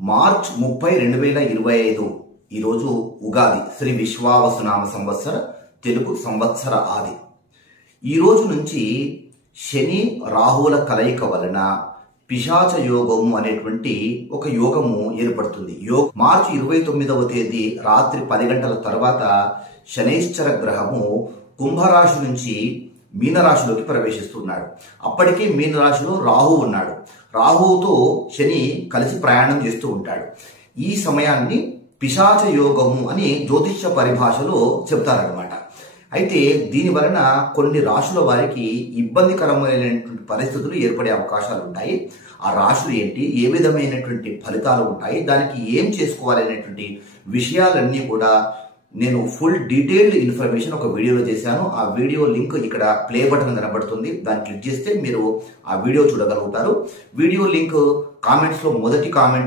March 30, 2025 ఈరోజు ఉగాది. శ్రీ విశ్వావసునామ సంవత్సర తెలుగు సంవత్సర ఆది. ఈ రోజు నుంచి శని రాహువుల కలయిక వలన పిశాచ యోగము అనేటువంటి ఒక యోగము ఏర్పడుతుంది. మార్చి 29వ తేదీ రాత్రి 10 గంటల తర్వాత శనైశ్చర గ్రహము కుంభరాశి నుంచి మీనరాశిలోకి ప్రవేశిస్తున్నాడు. అప్పటికే మీనరాశిలో రాహు ఉన్నాడు. రాహువుతో శని కలిసి ప్రయాణం చేస్తూ ఉంటాడు. ఈ సమయాన్ని పిశాచ యోగము అని జ్యోతిష్య పరిభాషలో చెప్తారనమాట. అయితే దీని వలన కొన్ని రాశుల వారికి ఇబ్బందికరమైనటువంటి పరిస్థితులు ఏర్పడే అవకాశాలు ఉంటాయి. ఆ రాశులు ఏంటి, ఏ విధమైనటువంటి ఫలితాలు ఉంటాయి, దానికి ఏం చేసుకోవాలనేటువంటి విషయాలన్నీ కూడా నేను ఫుల్ డీటెయిల్డ్ ఇన్ఫర్మేషన్ ఒక వీడియోలో చేశాను. ఆ వీడియో లింక్ ఇక్కడ ప్లే బటన్ కనబడుతుంది. దాన్ని క్లిక్ చేస్తే మీరు ఆ వీడియో చూడగలుగుతారు. వీడియో లింక్ కామెంట్స్లో మొదటి కామెంట్